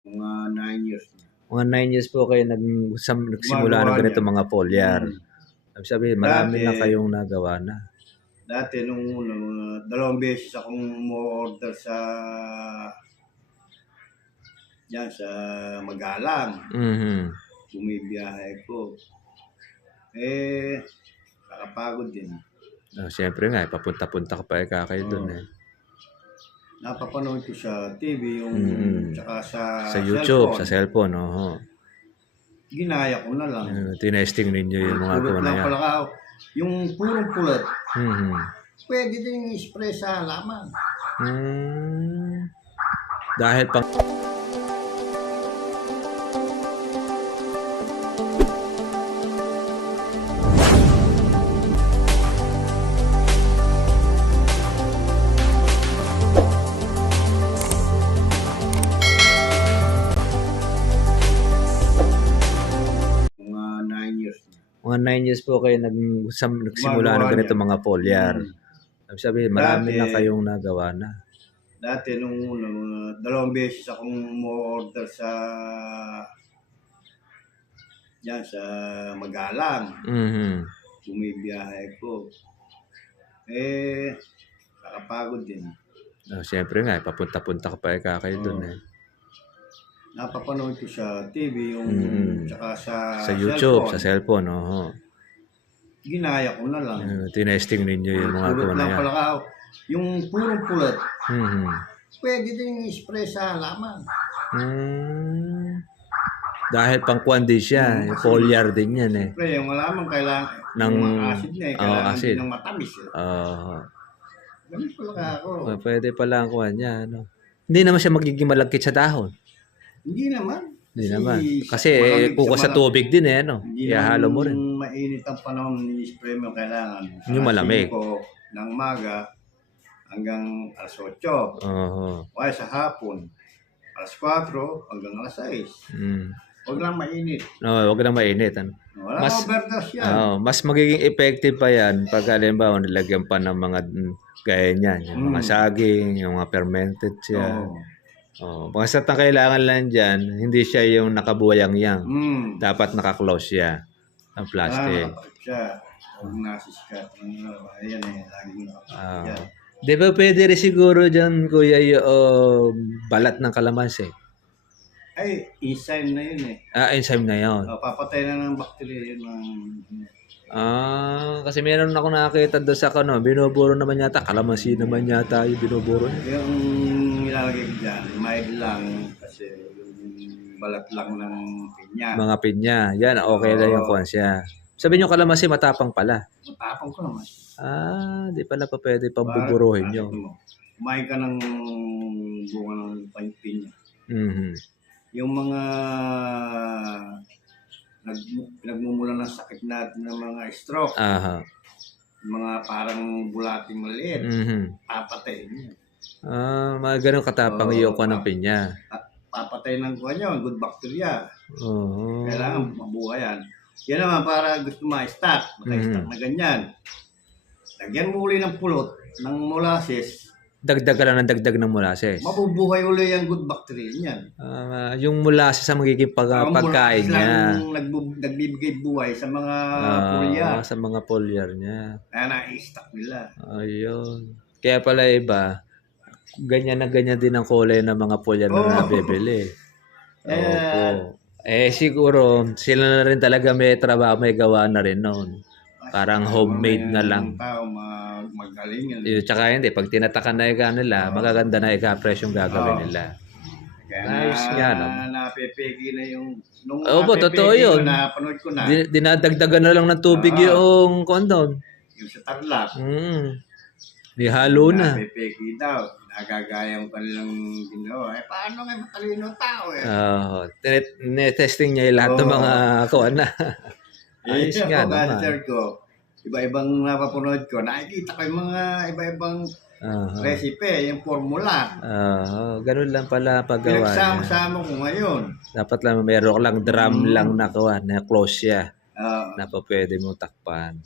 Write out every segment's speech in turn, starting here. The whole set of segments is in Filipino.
Mga 9 years na. Mga 9 years po kayo nagsimula ng Gumagawa ganito niyan. mga foliar. Ibig sabihin, marami Dati na kayong nagawa na. Dati nung una, mga 2 beses akong umo-order sa sa Magalang. Mhm. Bumibiyahe ko. Nakapagod din. Siyempre nga, papunta-punta ka pa kayo doon eh. Napapanood ko sa TV tsaka sa YouTube, sa cellphone. Ginaya ko na lang. Tinesting ninyo yung mga pulot na lang yan. pala yung purong pulot. Pwede din i-spray sa halaman. Dahil pang mga 9 years po kayo nagsimula ng ganito mga foliar. Ibig sabihin, marami na kayong nagawa na. Dati nung una, mga 2 beses akong umo-order sa Magalang. Bumibiyahe ko. Nakapagod din. Siyempre nga, papunta-punta ka pa kayo doon eh. Napapanood ko sa TV tsaka sa YouTube, sa cellphone. Ginaya ko na lang. Tinesting ninyo yung mga pulot na lang yan. pala yung purong pulot. Pwede din i-spray sa halaman. Dahil pang kuwan din siya, foliar din yan eh. Siyempre, yung halaman kailangan ng acid na eh. Kailangan din ng matamis eh. Ganun pala ako. Pwede pala ang kuwan niya. Hindi naman siya magiging malagkit sa dahon. Hindi naman. Kasi kukuha sa tubig din eh. Ihalo mo rin. Mainit ang panahon, i-spray mo kailangan. Yung malamig. Ng maga hanggang alas 8. Kaya sa hapon, alas 4 hanggang alas 6. Huwag lang mainit. Huwag lang mainit. Wala overdose yan. Mas magiging effective pa yan pag halimbawa nilagyan pa ng mga gaya niyan. Yung mga saging, yung mga fermented siya. Basta ang kailangan lang dyan, hindi siya yung nakabuwayang-yang. Dapat naka-close siya. Ang plastic. Huwag nasiskat. Ayan eh, laging nakapagod. Di ba pwede rin siguro dyan, kuya, yung balat ng kalamansi? Ay, enzyme na yun eh. Enzyme na yun. Papatay na ng bacteria yun. Kasi meron ako nakakita doon sa binuburo naman yata. Kalamansi naman yata yung binuburo niya. Yung nilalagay ko dyan, mild lang kasi yung balat lang ng pinya. Mga pinya. Yan, okay lang yung konsya. Sabi nyo kalamansi matapang pala. Matapang ko naman. Di pala pa pwede pang buburuhin nyo. Kumain ka ng bunga ng pinya. Yung mga nagmumula ng sakit natin ng mga stroke. Mga parang bulating maliit. Papatay niya. Mga ganun katapang yung kuha ng pinya. Papatay ng kuha niya, good bacteria. Kailangan mabuhay yan. Yan naman para gusto ma-stock. Maka-stock na ganyan. Lagyan mo uli ng pulot, ng molasses. Dagdag ka lang ng dagdag ng molasses. Mabubuhay uli yung good bacteria niyan. Yung molasses ang magiging pagkain niya. Nagbibigay buhay sa mga foliar. Sa mga foliar niya. Kaya na-stock nila. Ayun. Kaya pala iba, ganyan na ganyan din ang kulay ng mga foliar na nabibili. Siguro, sila na rin talaga may trabaho, may gawa na rin noon. Parang homemade na lang. Magaling yan. Tsaka hindi, pag tinatakan na nila, magaganda na presyo yung gagawin nila. Nice nga, no? Napepegi na yung... Totoo yun. Napanood ko na. Dinadagdagan na lang ng tubig yung kondom. Yung sa Tarlac. Ihalo na. Napepegi daw. Nagagaya yung kanilang ginawa. Paano nga matalino tao Testing niya yung lahat ng mga kuwan na. Ayos nga naman. Iba-ibang napapanood ko. Nakikita ko yung mga iba-ibang recipe, yung formula. Ganun lang pala paggawa niya. Pinagsama-sama ko ngayon. Dapat lang meron lang drum lang na kuwan, na close siya. Na pa pwede mo takpan.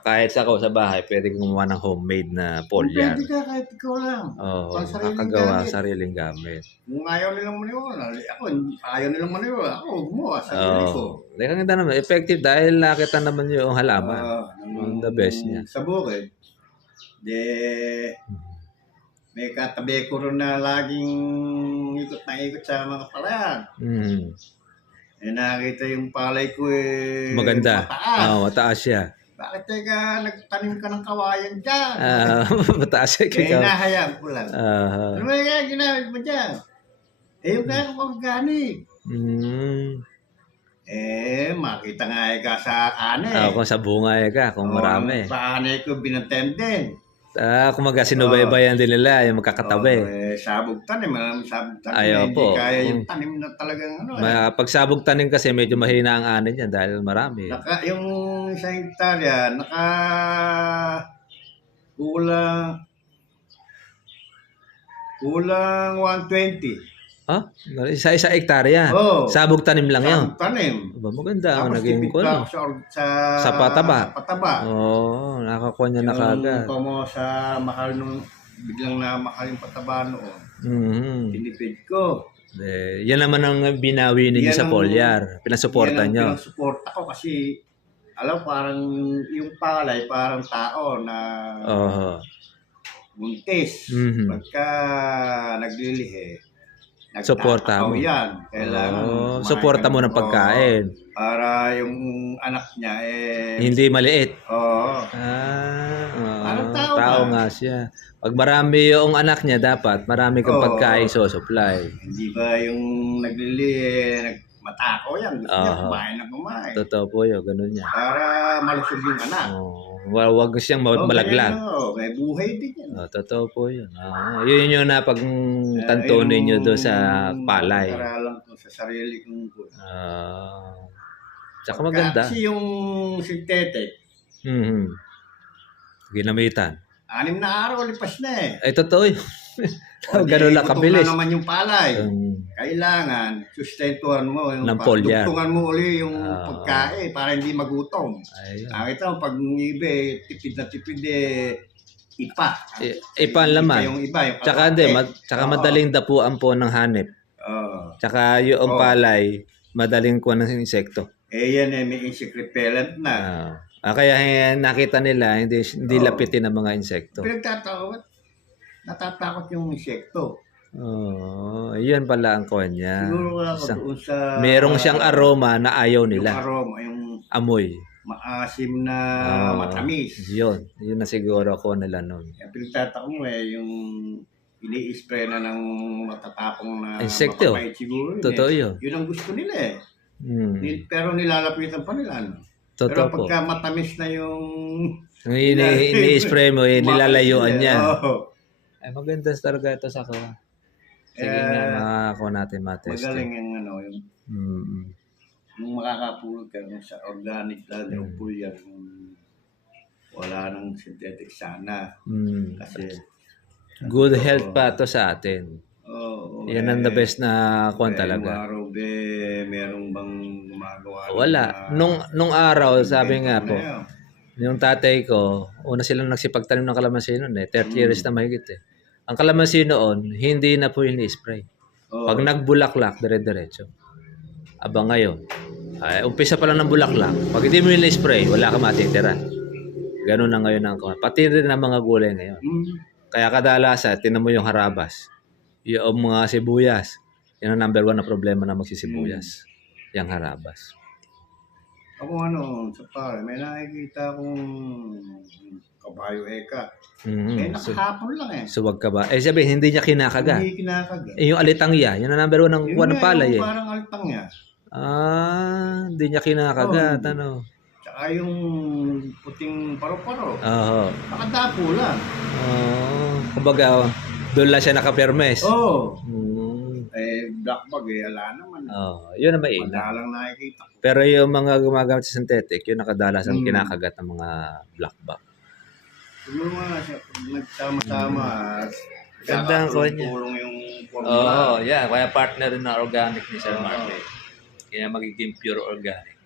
Kahit ako sa bahay, pwede kong gumawa ng homemade na foliar. Pwede ka kahit ikaw lang. Oo, Pang sariling nakagawa gamit. sariling gamit. Kung ayaw nilang maniwala, ako, ayaw nilang maniwala, ako, gumawa, sarili ko. Ang ganda naman. Effective dahil nakita naman yung halaman. The best niya. Sa bukid, may katabi ko rin na laging ikot na ikot sa mga palayan. Nakita yung palay ko Maganda. mataas. Mataas siya. Bakit teka nagtanim ka ng kawayan dyan? Mataas siya. Kaya hinahayaan ko lang. Uh, Ano ba kaya ginamit mo dyan? Yung kaya organic. Makita nga ka sa ane. Kung sa bunga ka, kung marami. Sa ane ko binatem din. Kung magkasinubaybayan din nila, yung magkakatabi. Sabog tanim, sabog tanim. Ayaw Hindi po. kaya yung tanim na talagang Pag sabog tanim kasi medyo mahina ang ani niyan dahil marami. Yung isang hektarya, kulang 120. Isa hektarya. Sabog tanim lang yun. Sabog tanim. Maganda. Tapos Naging tipid pa ako sa pataba. Pataba. Nakakuha niya na kagad. Yung sa mahal nung biglang na mahal yung pataba noon. Tinipid ko. Yan naman ang binawi ninyo sa foliar. Pinasuporta nyo. Pinasuporta ko kasi alam parang yung palay parang tao na buntis. Pagka naglilihi, suporta mo. Yan. Kailangan suporta mo ng pagkain. Para yung anak niya hindi maliit. Parang tao nga siya. Pag marami yung anak niya, dapat marami kang pagkain supply. Hindi ba yung naglilihi, matako yan. Gusto niya kumain na kumain. Totoo po yun. Ganun niya. Para malusog yung anak. Huwag siyang malaglag. May buhay din yan. Totoo po yun. Yun yung napagtantunin nyo doon sa palay. Karalan ko sa sarili kong tsaka maganda. Kasi yung synthetic, ginamitan. 6 na araw, lipas na Ay, totoo yun. Ganun lang kabilis. Gutom na naman yung palay. Kailangan, sustentuhan mo. Ng foliar. Dugtungan mo uli yung pagkain para hindi magutom. Nakita mo, pag ibe, tipid na tipid ipa. Ipa ang laman. Yung iba, yung tsaka madaling dapuan po ng hanip. Tsaka yung palay, madaling kuha ng insekto. Yan may insect repellent na. Kaya nakita nila, hindi lapitin ang mga insekto. Natatakot yung insekto. Yan pala ang kuha niya. Siguro ako doon sa... Merong siyang aroma na ayaw nila. Yung aroma, yung... Amoy. Maasim na matamis. Yun na siguro ako nila noon. Yung pinagtatako mo yung ini-spray na ng matatapong na insekto. Mapapait siguro. Totoo yun. Yun ang gusto nila Pero nilalapitan pa nila. Totoo pero pagka matamis na yung... Ini-spray mo, nilalayuan niya. Ay, maganda talaga ito sa kawa. Sige nga, makakuha natin matest. Magaling yung yung makakapulot ka sa organic lang, yung foliar, wala nang synthetic sana. Kasi good health pa to sa atin. Yan ang the best na kuha talaga. Araw merong bang gumagawa? Wala. Nung araw, sabi nga po, yung tatay ko, una silang nagsipagtanim ng kalamansi noon 30 years na mahigit Ang kalamansi noon, hindi na po ini-spray. Pag nagbulaklak, dire-diretso. Abang ngayon, umpisa pa lang ng bulaklak. Pag hindi mo ini-spray, wala ka matitira. Ganun na ngayon ang pati rin ang mga gulay ngayon. Kaya kadalasan, tinan mo yung harabas. Yung mga sibuyas. Yan ang number 1 na problema na magsisibuyas. Yung harabas. Ako sa pare, may nakikita akong kabayo eka. Nakahapon lang Suwag ka ba? Sabihin, hindi niya kinakagat. Hindi kinakagat. Yung alitangya, yan ang number 1 ng kuha ng palay Parang alitangya. Hindi niya kinakagat. Tsaka yung puting paro-paro. Nakadapo lang. Kumbaga, doon lang siya nakapermes. Black bag ala naman. Yun ang mainam. Madalang nakikita. Pero yung mga gumagamit sa synthetic, yun nakadalas ang kinakagat ng mga black bag. Siguro nga siya, nagsama-sama. Ganda ang kuha niya. Yung formula. Kaya partner rin na organic ni Sir Marley. Kaya magiging pure organic.